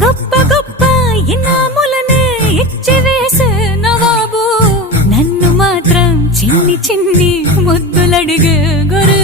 గొప్ప గొప్ప ఇనాములనే ఇచ్చి వేసే నవాబు నన్ను మాత్రం చిన్ని చిన్ని ముద్దులడిగే గురు